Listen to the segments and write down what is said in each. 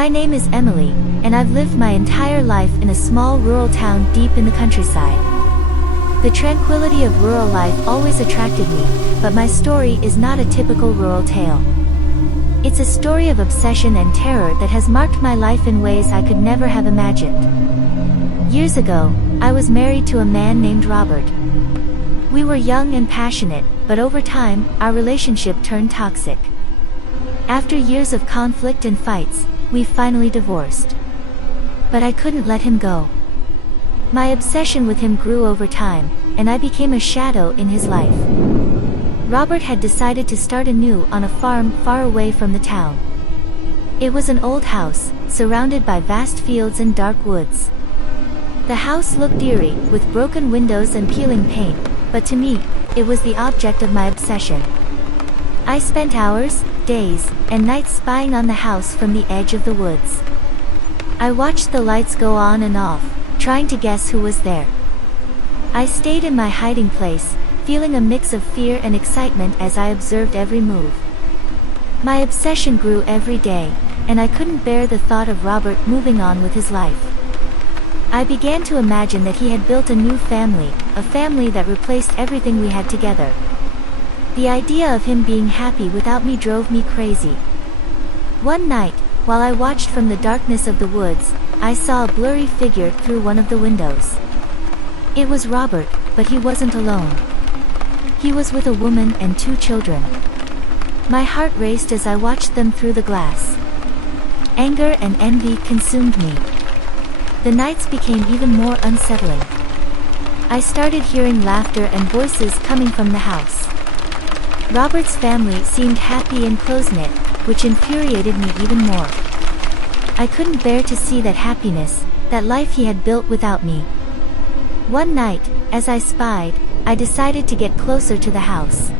My name is Emily, and I've lived my entire life in a small rural town deep in the countryside. The tranquility of rural life always attracted me, but my story is not a typical rural tale. It's a story of obsession and terror that has marked my life in ways I could never have imagined. Years ago, I was married to a man named Robert. We were young and passionate, but over time, our relationship turned toxic. After years of conflict and fights, we finally divorced. But I couldn't let him go. My obsession with him grew over time, and I became a shadow in his life. Robert had decided to start anew on a farm far away from the town. It was an old house, surrounded by vast fields and dark woods. The house looked eerie, with broken windows and peeling paint, but to me, it was the object of my obsession. I spent hours, days, and nights spying on the house from the edge of the woods. I watched the lights go on and off, trying to guess who was there. I stayed in my hiding place, feeling a mix of fear and excitement as I observed every move. My obsession grew every day, and I couldn't bear the thought of Robert moving on with his life. I began to imagine that he had built a new family, a family that replaced everything we had together. The idea of him being happy without me drove me crazy. One night, while I watched from the darkness of the woods, I saw a blurry figure through one of the windows. It was Robert, but he wasn't alone. He was with a woman and 2 children. My heart raced as I watched them through the glass. Anger and envy consumed me. The nights became even more unsettling. I started hearing laughter and voices coming from the house. Robert's family seemed happy and close-knit, which infuriated me even more. I couldn't bear to see that happiness, that life he had built without me. One night, as I spied, I decided to get closer to the house.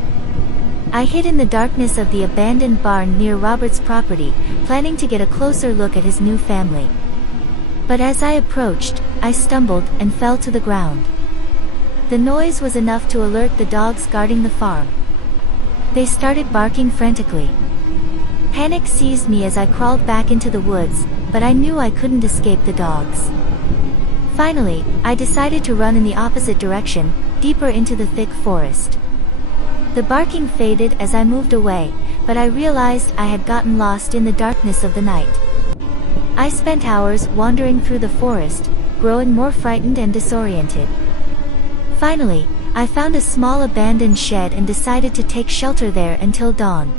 I hid in the darkness of the abandoned barn near Robert's property, planning to get a closer look at his new family. But as I approached, I stumbled and fell to the ground. The noise was enough to alert the dogs guarding the farm. They started barking frantically. Panic seized me as I crawled back into the woods, but I knew I couldn't escape the dogs. Finally, I decided to run in the opposite direction, deeper into the thick forest. The barking faded as I moved away, but I realized I had gotten lost in the darkness of the night. I spent hours wandering through the forest, growing more frightened and disoriented. Finally, I found a small abandoned shed and decided to take shelter there until dawn.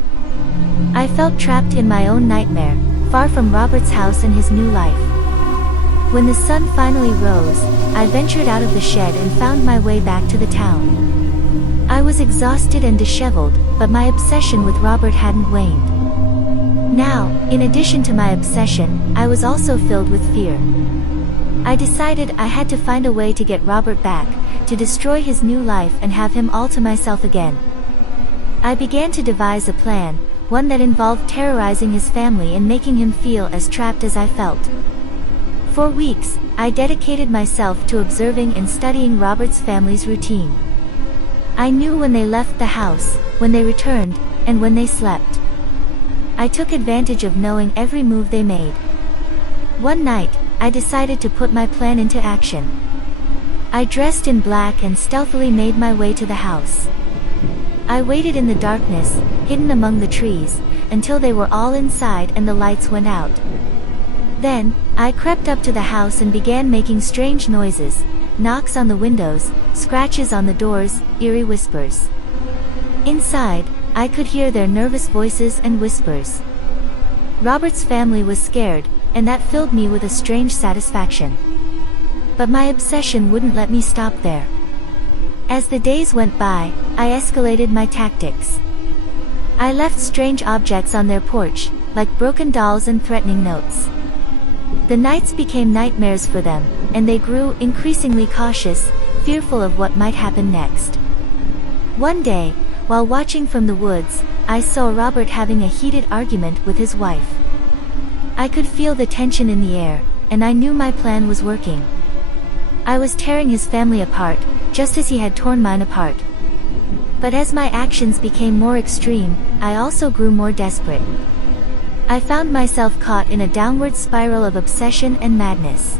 I felt trapped in my own nightmare, far from Robert's house and his new life. When the sun finally rose, I ventured out of the shed and found my way back to the town. I was exhausted and disheveled, but my obsession with Robert hadn't waned. Now, in addition to my obsession, I was also filled with fear. I decided I had to find a way to get Robert back, to destroy his new life and have him all to myself again. I began to devise a plan, one that involved terrorizing his family and making him feel as trapped as I felt. For weeks, I dedicated myself to observing and studying Robert's family's routine. I knew when they left the house, when they returned, and when they slept. I took advantage of knowing every move they made. One night, I decided to put my plan into action. I dressed in black and stealthily made my way to the house. I waited in the darkness, hidden among the trees, until they were all inside and the lights went out. Then, I crept up to the house and began making strange noises, knocks on the windows, scratches on the doors, eerie whispers. Inside, I could hear their nervous voices and whispers. Robert's family was scared, and that filled me with a strange satisfaction. But my obsession wouldn't let me stop there. As the days went by, I escalated my tactics. I left strange objects on their porch, like broken dolls and threatening notes. The nights became nightmares for them, and they grew increasingly cautious, fearful of what might happen next. One day, while watching from the woods, I saw Robert having a heated argument with his wife. I could feel the tension in the air, and I knew my plan was working. I was tearing his family apart, just as he had torn mine apart. But as my actions became more extreme, I also grew more desperate. I found myself caught in a downward spiral of obsession and madness.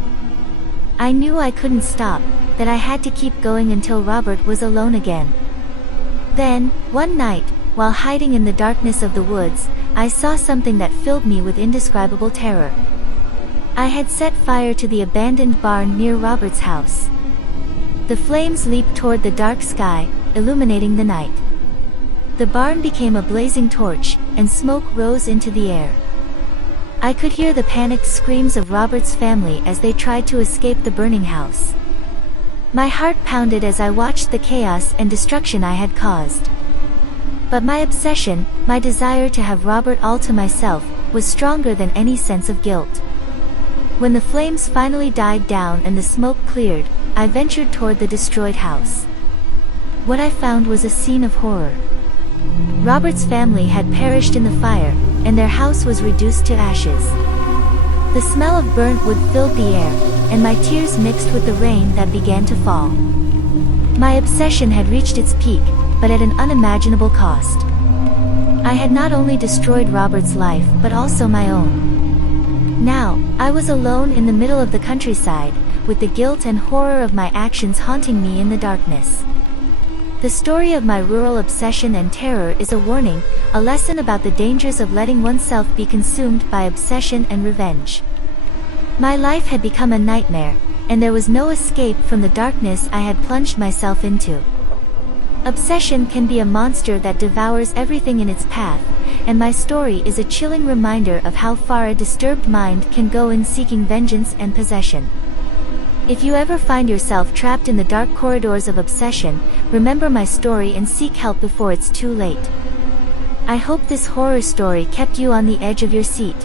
I knew I couldn't stop, that I had to keep going until Robert was alone again. Then, one night, while hiding in the darkness of the woods, I saw something that filled me with indescribable terror. I had set fire to the abandoned barn near Robert's house. The flames leaped toward the dark sky, illuminating the night. The barn became a blazing torch, and smoke rose into the air. I could hear the panicked screams of Robert's family as they tried to escape the burning house. My heart pounded as I watched the chaos and destruction I had caused. But my obsession, my desire to have Robert all to myself, was stronger than any sense of guilt. When the flames finally died down and the smoke cleared, I ventured toward the destroyed house. What I found was a scene of horror. Robert's family had perished in the fire, and their house was reduced to ashes. The smell of burnt wood filled the air, and my tears mixed with the rain that began to fall. My obsession had reached its peak, but at an unimaginable cost. I had not only destroyed Robert's life but also my own. Now, I was alone in the middle of the countryside, with the guilt and horror of my actions haunting me in the darkness. The story of my rural obsession and terror is a warning, a lesson about the dangers of letting oneself be consumed by obsession and revenge. My life had become a nightmare, and there was no escape from the darkness I had plunged myself into. Obsession can be a monster that devours everything in its path, and my story is a chilling reminder of how far a disturbed mind can go in seeking vengeance and possession. If you ever find yourself trapped in the dark corridors of obsession, remember my story and seek help before it's too late. I hope this horror story kept you on the edge of your seat.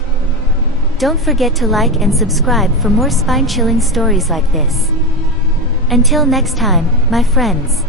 Don't forget to like and subscribe for more spine-chilling stories like this. Until next time, my friends.